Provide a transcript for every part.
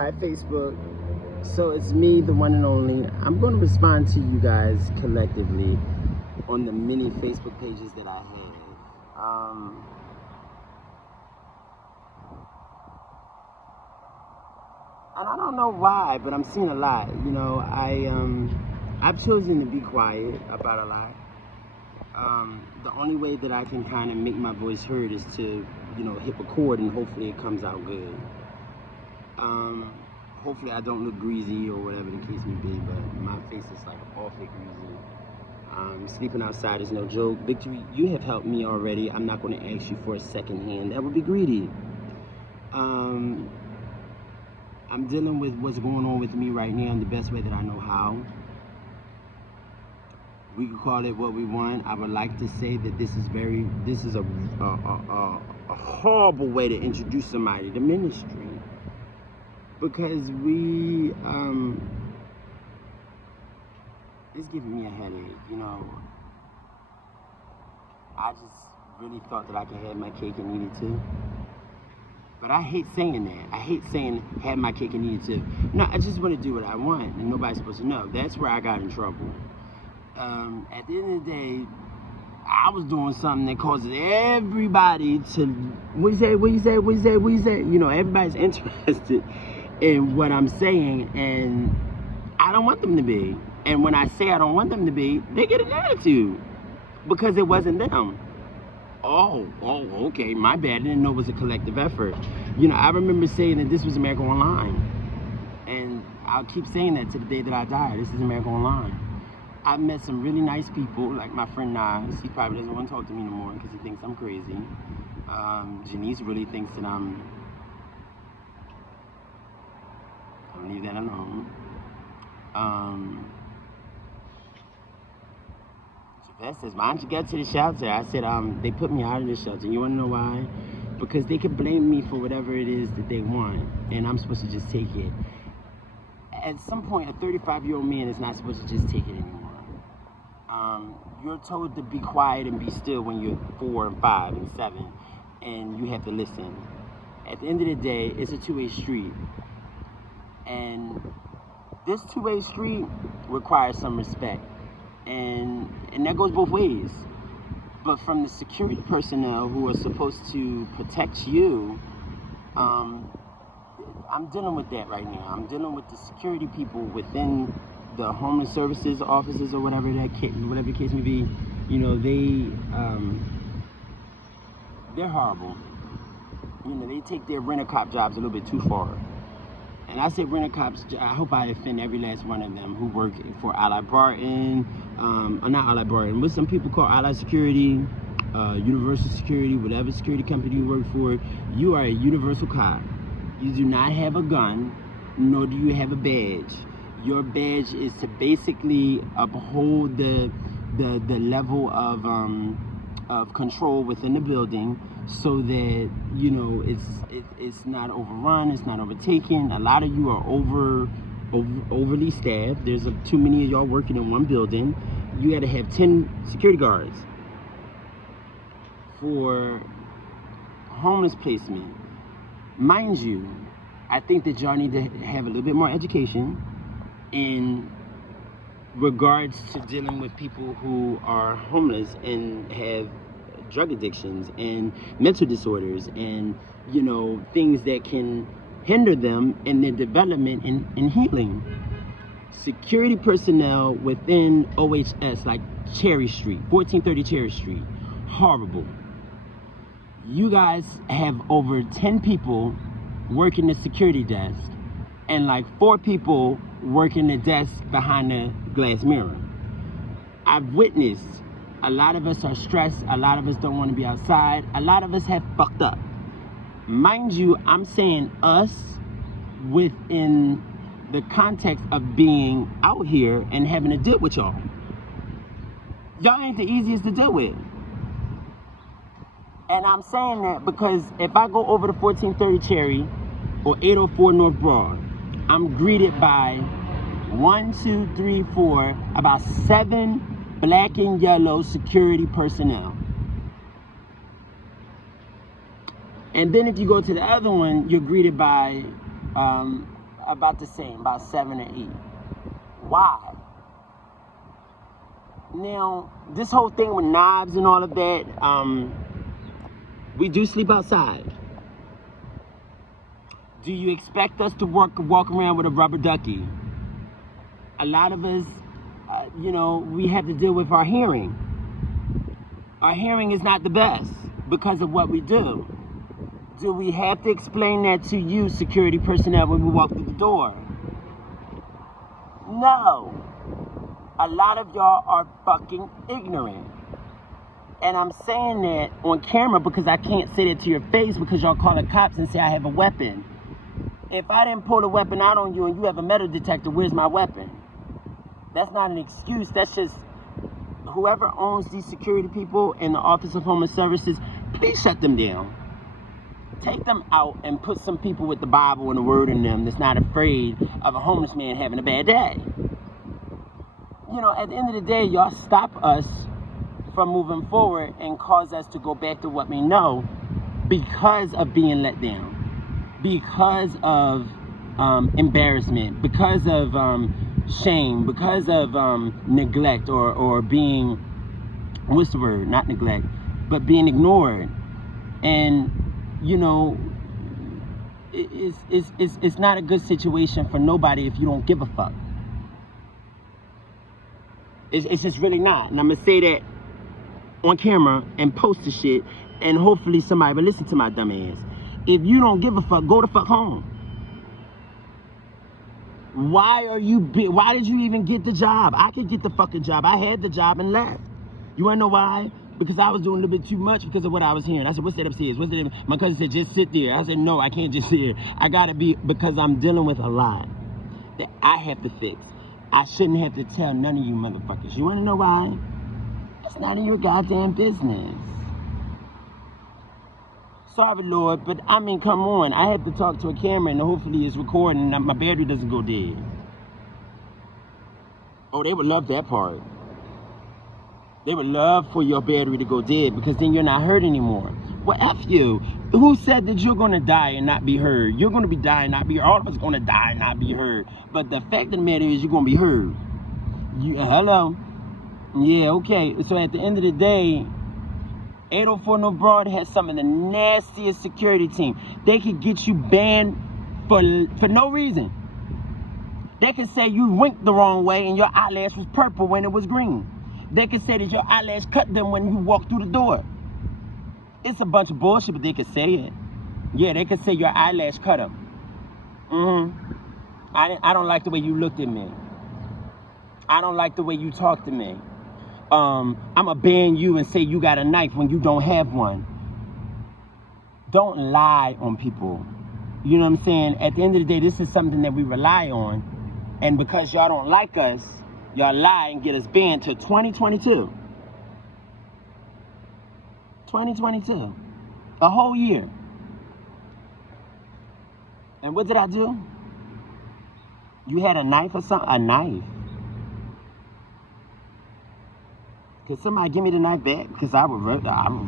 Hi, Facebook. So it's me, the one and only. I'm going to respond to you guys collectively on the many Facebook pages that I had. And I don't know why, but I'm seeing a lot. I've chosen to be quiet about a lot. The only way that I can kind of make my voice heard is to, hit record, and hopefully it comes out good. Hopefully I don't look greasy or whatever the case may be, but my face is like awfully greasy. Sleeping outside is no joke. Victory, you have helped me already. I'm not going to ask you for a second hand. That would be greedy. I'm dealing with what's going on with me right now in the best way that I know how. We can call it what we want. I would like to say that this is a horrible way to introduce somebody to ministry, because it's giving me a headache. I just really thought that I could have my cake and eat it too. But I hate saying that. I hate saying have my cake and eat it too. No, I just want to do what I want, and nobody's supposed to know. That's where I got in trouble. At the end of the day, I was doing something that causes everybody to, what you say? Everybody's interested in what I'm saying, and I don't want them to be. And when I say I don't want them to be, they get an attitude because it wasn't them. Oh, okay, my bad. I didn't know it was a collective effort. I remember saying that this was America Online, and I'll keep saying that to the day that I die. This is America Online. I've met some really nice people, like my friend Nas. He probably doesn't want to talk to me anymore because he thinks I'm crazy. Janice really thinks that I'll leave that alone. Javette says, why don't you get to the shelter? I said, they put me out of the shelter. You want to know why? Because they can blame me for whatever it is that they want, and I'm supposed to just take it. At some point, a 35-year-old man is not supposed to just take it anymore. You're told to be quiet and be still when you're 4 and 5 and 7, and you have to listen. At the end of the day, it's a two-way street. And this two-way street requires some respect. And that goes both ways. But from the security personnel who are supposed to protect you, I'm dealing with that right now. I'm dealing with the security people within the homeless services offices or whatever the case may be. They're horrible. They take their rent-a-cop jobs a little bit too far. And I say rent-a-cops, I hope I offend every last one of them who work for Allied Barton, or not Allied Barton, what some people call Allied Security, Universal Security, whatever security company you work for. You are a universal cop. You do not have a gun, nor do you have a badge. Your badge is to basically uphold the level of control within the building, so that it's not overrun, it's not overtaken. A lot of you are overly staffed. There's too many of y'all working in one building. You got to have 10 security guards for homeless placement. Mind you, I think that y'all need to have a little bit more education in regards to dealing with people who are homeless and have drug addictions and mental disorders and things that can hinder them in their development and healing. Security personnel within OHS, like Cherry Street, 1430 Cherry Street, horrible. You guys have over 10 people working the security desk and like 4 people working the desk behind the glass mirror. I've witnessed a lot of us are stressed, a lot of us don't want to be outside, a lot of us have fucked up. Mind you, I'm saying us within the context of being out here and having to deal with y'all. Y'all ain't the easiest to deal with. And I'm saying that because if I go over to 1430 Cherry or 804 North Broad, I'm greeted by 1, 2, 3, 4, about 7 black and yellow security personnel. And then if you go to the other one, you're greeted by about the same, about 7 or 8. Why? Now, this whole thing with knives and all of that, we do sleep outside. Do you expect us to walk around with a rubber ducky? A lot of us, we have to deal with our hearing. Our hearing is not the best because of what we do. Do we have to explain that to you, security personnel, when we walk through the door? No. A lot of y'all are fucking ignorant. And I'm saying that on camera because I can't say that to your face because y'all call the cops and say I have a weapon. If I didn't pull a weapon out on you and you have a metal detector, where's my weapon? That's not an excuse. That's just whoever owns these security people in the Office of Homeless Services, please shut them down. Take them out and put some people with the Bible and the word in them that's not afraid of a homeless man having a bad day. At the end of the day, y'all stop us from moving forward and cause us to go back to what we know because of being let down, because of embarrassment, because of shame, because of neglect or being, what's the word? Not neglect, but being ignored. And it's not a good situation for nobody if you don't give a fuck. It's just really not. And I'm gonna say that on camera and post the shit, and hopefully somebody will listen to my dumb ass. If you don't give a fuck, go the fuck home. Why did you even get the job? I could get the fucking job. I had the job and left. You wanna know why? Because I was doing a little bit too much because of what I was hearing. I said, what's that upstairs? What's that? My cousin said, just sit there. I said, no, I can't just sit here. I gotta be, because I'm dealing with a lot that I have to fix. I shouldn't have to tell none of you motherfuckers. You wanna know why? It's none of your goddamn business. Sorry, Lord, but I mean, come on. I have to talk to a camera and hopefully it's recording and my battery doesn't go dead. Oh, they would love that part. They would love for your battery to go dead because then you're not heard anymore. Well, F you. Who said that you're going to die and not be heard? You're going to be dying and not be heard. All of us are going to die and not be heard. But the fact of the matter is you're going to be heard. Hello? Yeah, okay. So at the end of the day, 804 No Broad has some of the nastiest security team. They could get you banned for no reason. They could say you winked the wrong way and your eyelash was purple when it was green. They could say that your eyelash cut them when you walked through the door. It's a bunch of bullshit, but they could say it. Yeah, they could say your eyelash cut them. I don't like the way you looked at me. I don't like the way you talked to me. I'ma ban you and say you got a knife when you don't have one. Don't lie on people. You know what I'm saying? At the end of the day, this is something that we rely on. And because y'all don't like us, y'all lie and get us banned till 2022. 2022. A whole year. And what did I do? You had a knife or something? A knife. Could somebody give me the knife back? Because I would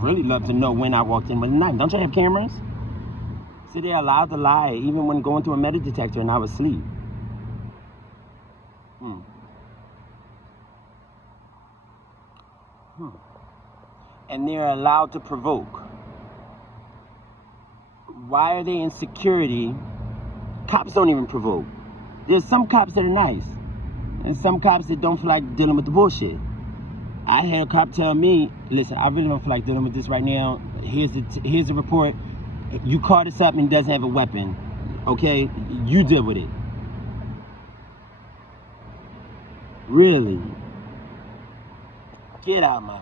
really love to know when I walked in with a knife. Don't you have cameras? So they're allowed to lie even when going through a metal detector and I was asleep. And they're allowed to provoke. Why are they in security? Cops don't even provoke. There's some cops that are nice. And some cops that don't feel like dealing with the bullshit. I had a cop tell me, listen, I really don't feel like dealing with this right now. Here's the report. You call this up and he doesn't have a weapon. Okay? You deal with it. Really? Get out, my